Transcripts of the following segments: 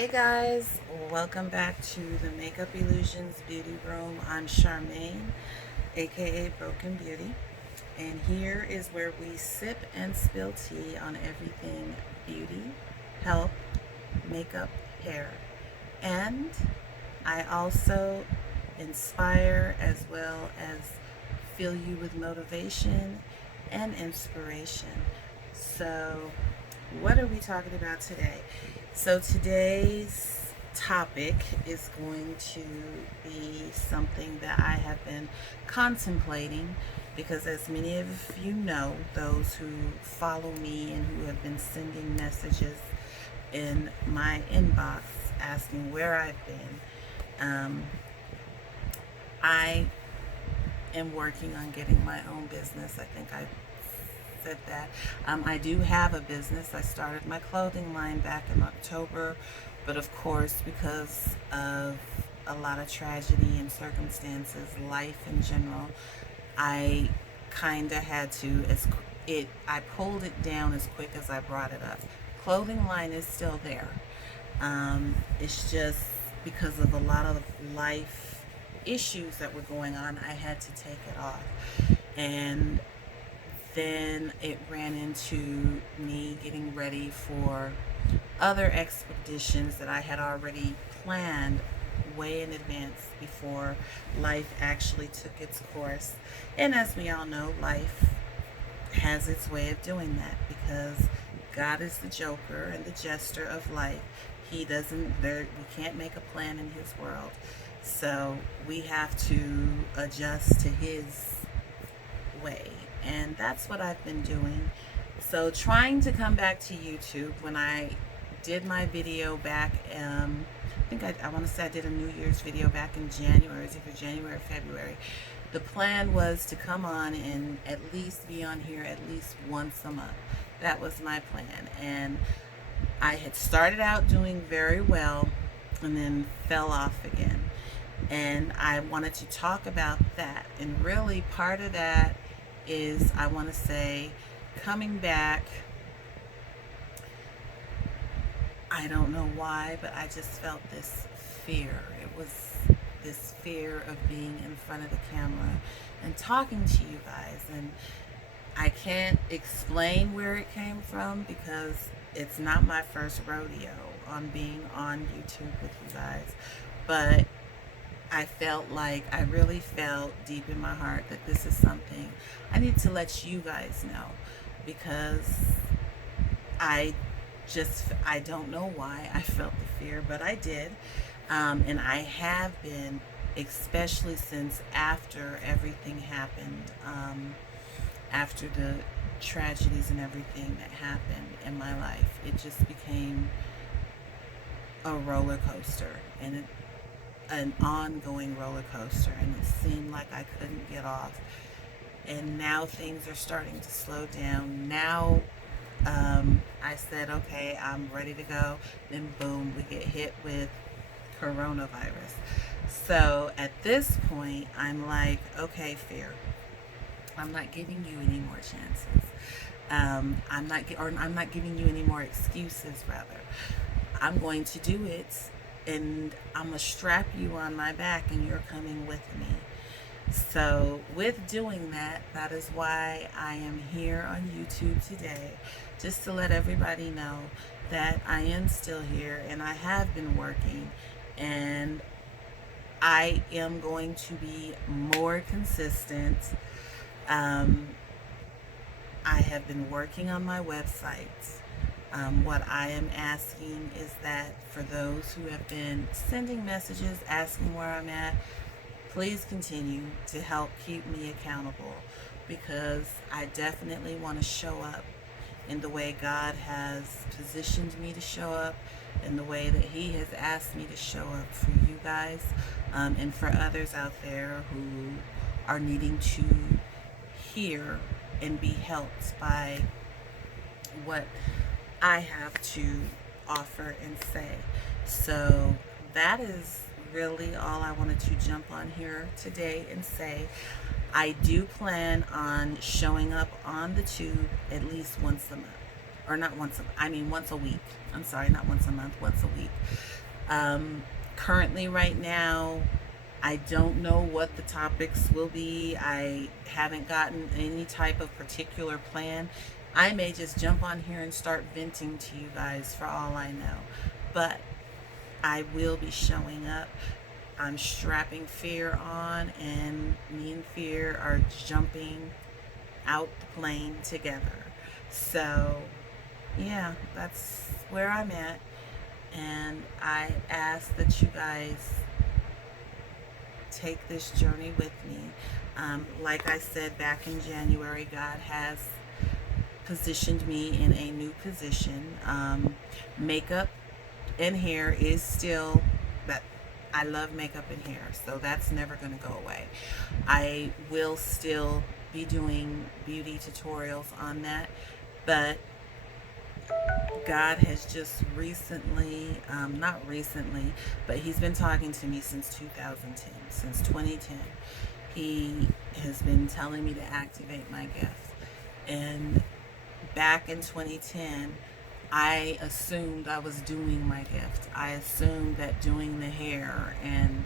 Hey guys, welcome back to the Makeup Illusions Beauty Room. I'm Charmaine, aka Broken Beauty, and here is where we sip and spill tea on everything beauty, health, makeup, hair, and I also inspire as well as fill you with motivation and inspiration. So, what are we talking about today? So, today's topic is going to be something that I have been contemplating because, as many of you know, those who follow me and who have been sending messages in my inbox asking where I've been, um, I am working on getting my own business. I think I said that. I do have a business. I started my clothing line back in October, but of course, because of a lot of tragedy and circumstances, life in general, I kind of had to I pulled it down as quick as I brought it up. Clothing line is still there. It's just because of a lot of life issues that were going on, I had to take it off. And then it ran into me getting ready for other expeditions that I had already planned way in advance before life actually took its course. And as we all know, life has its way of doing that because God is the joker and the jester of life. He doesn't, we can't make a plan in his world. So we have to adjust to his way. And that's what I've been doing. So trying to come back to YouTube when I did my video back, I think I want to say I did a New Year's video back in January, it was either January or February. The plan was to come on and at least be on here at least once a month. That was my plan. And I had started out doing very well and then fell off again. And I wanted to talk about that. And really, part of that is I want to say coming back. I don't know why, but I just felt this fear. It was this fear of being in front of the camera and talking to you guys. And I can't explain where it came from because it's not my first rodeo on being on YouTube with you guys. But I really felt deep in my heart that this is something I need to let you guys know because I I don't know why I felt the fear, but I did. And I have been, especially since after everything happened, after the tragedies and everything that happened in my life. It just became a roller coaster and an ongoing roller coaster, and it seemed like I couldn't get off. And now things are starting to slow down. Now I said, okay, I'm ready to go. Then boom, we get hit with coronavirus. So at this point, I'm like, okay, fear. I'm not giving you any more chances. I'm not giving you any more excuses. Rather, I'm going to do it, and I'm gonna strap you on my back, and you're coming with me. So, with doing that, that is why I am here on YouTube today, just to let everybody know that I am still here and I have been working, and I am going to be more consistent. Um, I have been working on my website. What I am asking is that for those who have been sending messages asking where I'm at, please continue to help keep me accountable because I definitely want to show up in the way God has positioned me to show up, in the way that He has asked me to show up for you guys, and for others out there who are needing to hear and be helped by what I have to offer and say. So that is really all I wanted to jump on here today and say. I do plan on showing up on the tube at least once a month. or not once a, I mean once a week. I'm sorry, not once a month, once a week. Currently, right now, I don't know what the topics will be. I haven't gotten any type of particular plan. I may just jump on here and start venting to you guys for all I know. But I will be showing up. I'm strapping Fear on, and me and Fear are jumping out the plane together. So, yeah, that's where I'm at. And I ask that you guys take this journey with me. Like I said back in January, God has positioned me in a new position. Makeup and hair is still that I love makeup and hair, so that's never going to go away. I will still be doing beauty tutorials on that, but God has just recently, not recently, but He's been talking to me since 2010, since 2010. He has been telling me to activate my gift. And back in 2010, I assumed I was doing my gift. I assumed that doing the hair and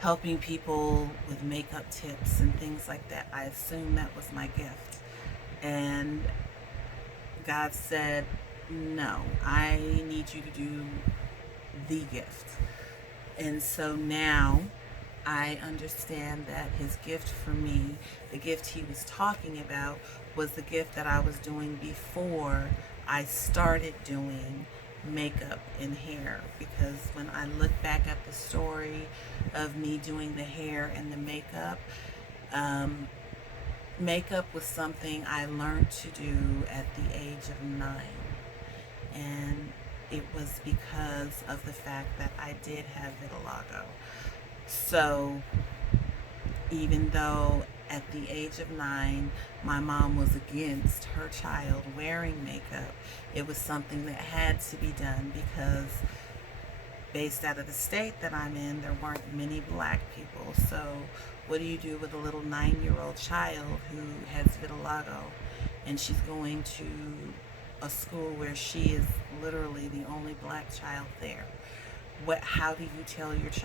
helping people with makeup tips and things like that, I assumed that was my gift. And God said, no, I need you to do the gift. And so now I understand that His gift for me, the gift He was talking about, was the gift that I was doing before I started doing makeup and hair. Because when I look back at the story of me doing the hair and the makeup, makeup was something I learned to do at the age of 9. And it was because of the fact that I did have vitiligo. So even though at the age of 9 my mom was against her child wearing makeup, it was something that had to be done because based out of the state that I'm in, there weren't many black people. So what do you do with a little 9-year-old child who has vitiligo and she's going to a school where she is literally the only black child there? How do you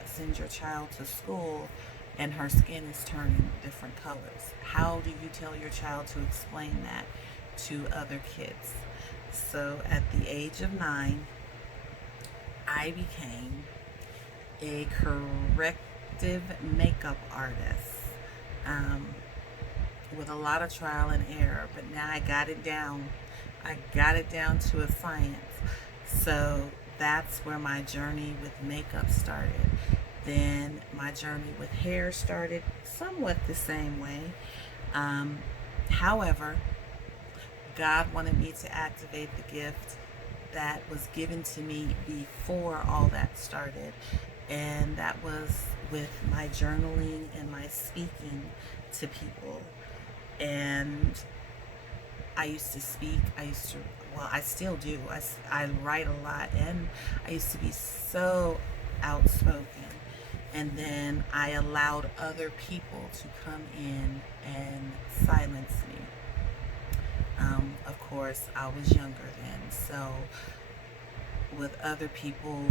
send your child to school and her skin is turning different colors? How do you tell your child to explain that to other kids? So at the age of 9, I became a corrective makeup artist, with a lot of trial and error, but now I got it down. I got it down to a science. So that's where my journey with makeup started. Then my journey with hair started somewhat the same way. However, God wanted me to activate the gift that was given to me before all that started, and that was with my journaling and my speaking to people. And I used to speak, I still do. I write a lot, and I used to be so outspoken. And then I allowed other people to come in and silence me. Of course, I was younger then, so with other people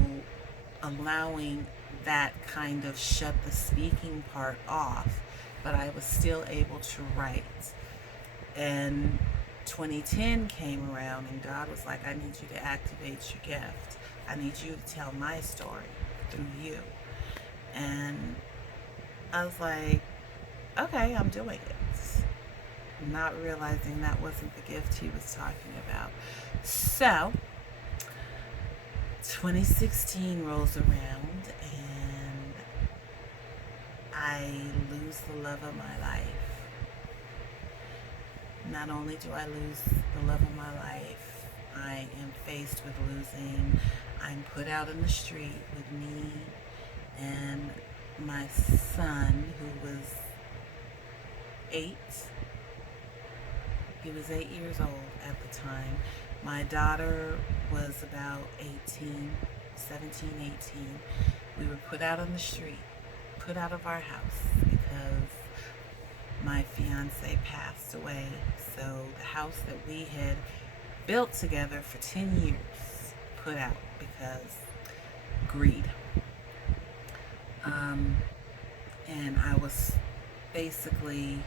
allowing that kind of shut the speaking part off, but I was still able to write. And 2010 came around, and God was like, I need you to activate your gift. I need you to tell my story through you. And I was like, okay, I'm doing it. Not realizing that wasn't the gift He was talking about. So 2016 rolls around, and I lose the love of my life. Not only do I lose the love of my life, I am faced with losing. I'm put out in the street with me and my son, who was 8. He was 8 years old at the time. My daughter was about 18, 17, 18. We were put out on the street, put out of our house because my fiance passed away. So the house that we had built together for 10 years, put out because greed. Um, and I was basically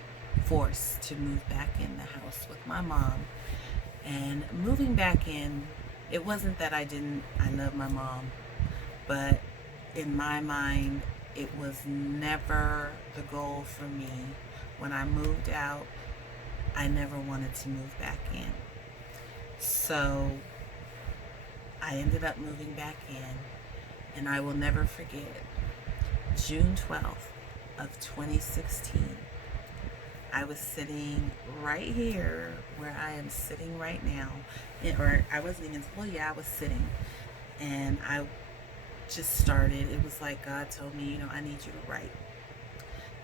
forced to move back in the house with my mom. And moving back in, it wasn't that I love my mom, but in my mind, it was never the goal for me. When I moved out, I never wanted to move back in. So I ended up moving back in, and I will never forget June 12th of 2016. I was sitting right here where I am sitting right now. Or I wasn't even, well, yeah, I was sitting. And I just started. It was like God told me, I need you to write.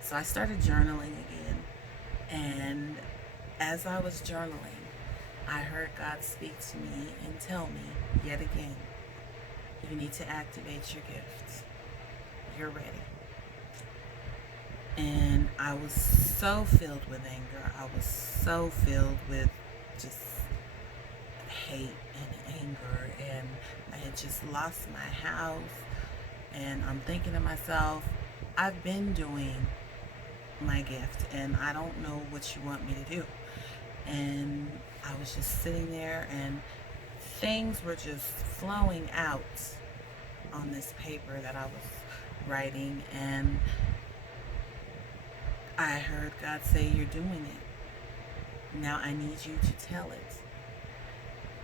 So I started journaling again. And as I was journaling, I heard God speak to me and tell me yet again, you need to activate your gifts. You're ready. And I was so filled with anger. I was so filled with just hate and anger. And I had just lost my house. And I'm thinking to myself, I've been doing my gift and I don't know what you want me to do. And I was just sitting there and things were just flowing out on this paper that I was writing, and I heard God say, you're doing it. Now I need you to tell it.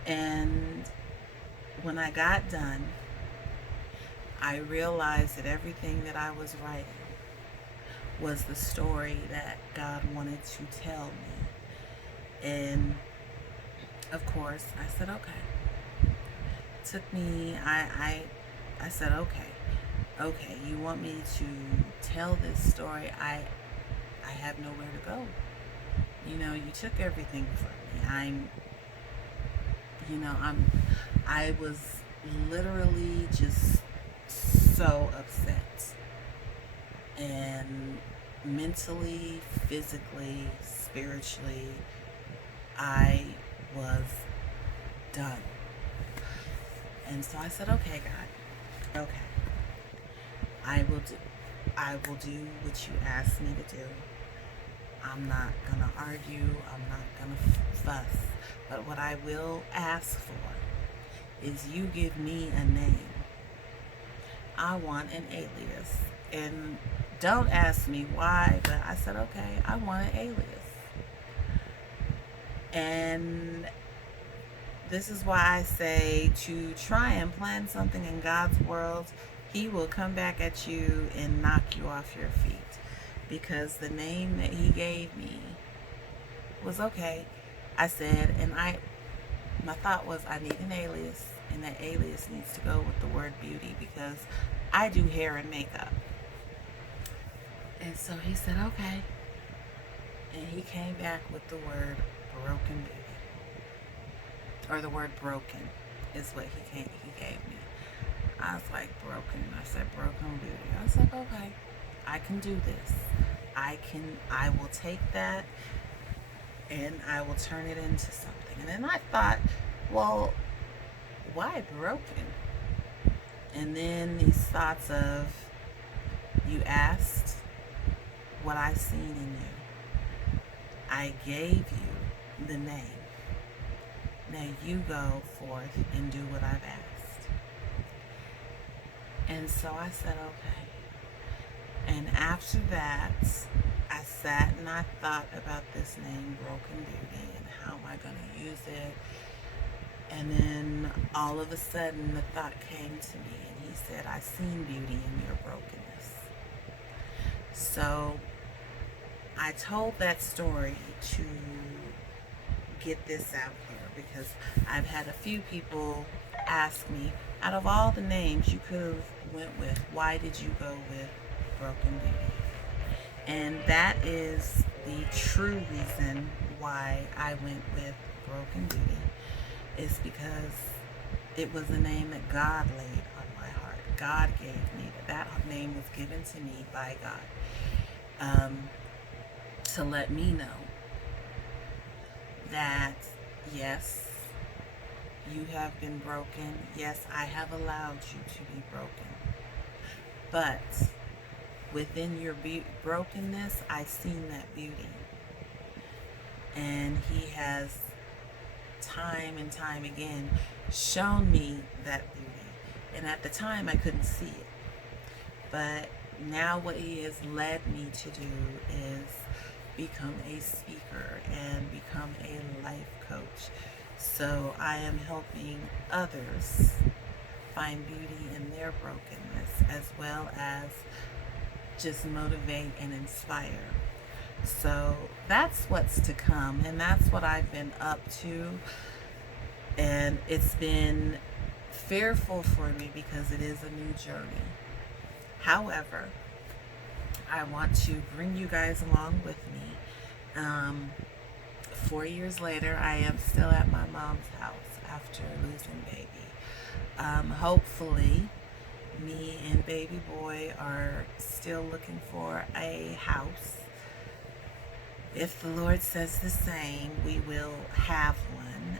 And when I got done, I realized that everything that I was writing was the story that God wanted to tell me. And of course, I said, okay. It took me, I said, okay, you want me to tell this story? I have nowhere to go. You took everything from me. I was literally just so upset. And mentally, physically, spiritually, I was done. And so I said, okay, God, okay. I will do what you asked me to do. I'm not gonna argue. I'm not gonna fuss. But what I will ask for is you give me a name. I want an alias. And don't ask me why, but I said, okay, I want an alias. And this is why I say to try and plan something in God's world, He will come back at you and knock you off your feet. Because the name that He gave me was okay. I said, and my thought was I need an alias, and that alias needs to go with the word beauty because I do hair and makeup. And so he said, okay. And he came back with the word broken beauty. Or the word broken is what he gave me. I was like, broken. I said, broken beauty. I was like, okay, I can do this. I will take that and I will turn it into something. And then I thought, well, why broken? And then these thoughts of, you asked what I seen in you. I gave you the name. Now you go forth and do what I've asked. And so I said, okay. And after that, I sat and I thought about this name, Broken Beauty, and how am I going to use it. And then all of a sudden the thought came to me and he said, I seen beauty in your brokenness. So I told that story to get this out here because I've had a few people ask me, out of all the names you could have went with, why did you go with Broken Beauty? And that is the true reason why I went with Broken Beauty, is because it was a name that God laid on my heart. God gave me that name was given to me by God, to let me know that yes, You have been broken. Yes, I have allowed you to be broken. But within your brokenness, I've seen that beauty. And He has time and time again shown me that beauty. And at the time, I couldn't see it. But now, what He has led me to do is become a speaker and become a life coach. So I am helping others find beauty in their brokenness, as well as just motivate and inspire. So that's what's to come, and that's what I've been up to. And it's been fearful for me because it is a new journey. However, I want to bring you guys along with me. 4 years later, I am still at my mom's house after losing baby. Hopefully, me and baby boy are still looking for a house. If the Lord says the same, we will have one.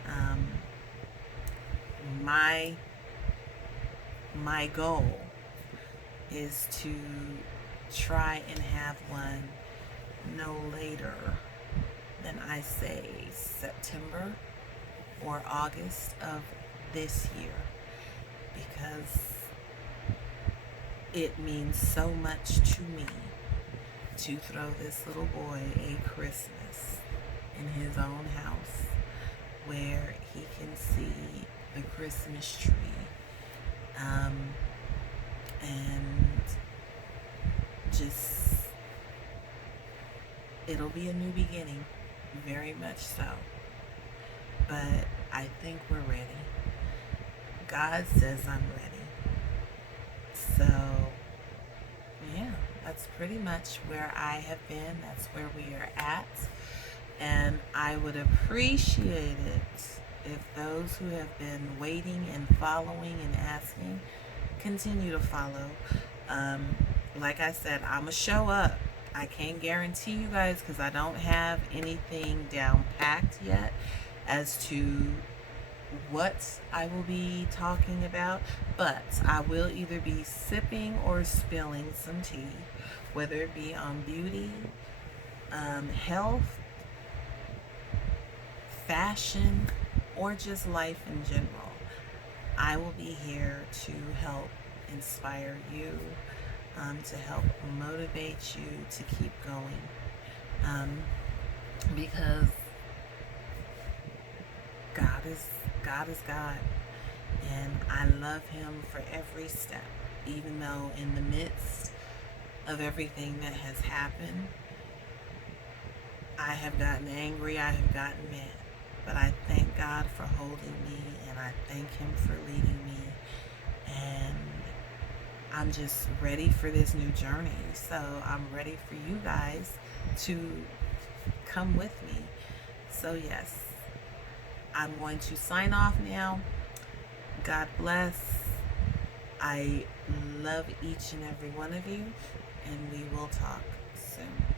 My goal is to try and have one no later than, I say, September or August of this year, because it means so much to me to throw this little boy a Christmas in his own house where he can see the Christmas tree. And just, it'll be a new beginning, very much so. But I think we're ready. God says I'm ready. So, yeah, that's pretty much where I have been. That's where we are at. And I would appreciate it if those who have been waiting and following and asking continue to follow. Like I said, I'm going to show up. I can't guarantee you guys because I don't have anything down packed yet as to what I will be talking about, but I will either be sipping or spilling some tea, whether it be on beauty, health, fashion, or just life in general. I will be here to help inspire you, to help motivate you to keep going, because God is God, and I love Him for every step, even though in the midst of everything that has happened, I have gotten angry, I have gotten mad, but I thank God for holding me, and I thank Him for leading me, and I'm just ready for this new journey. So I'm ready for you guys to come with me. So yes, I'm going to sign off now. God bless. I love each and every one of you, and we will talk soon.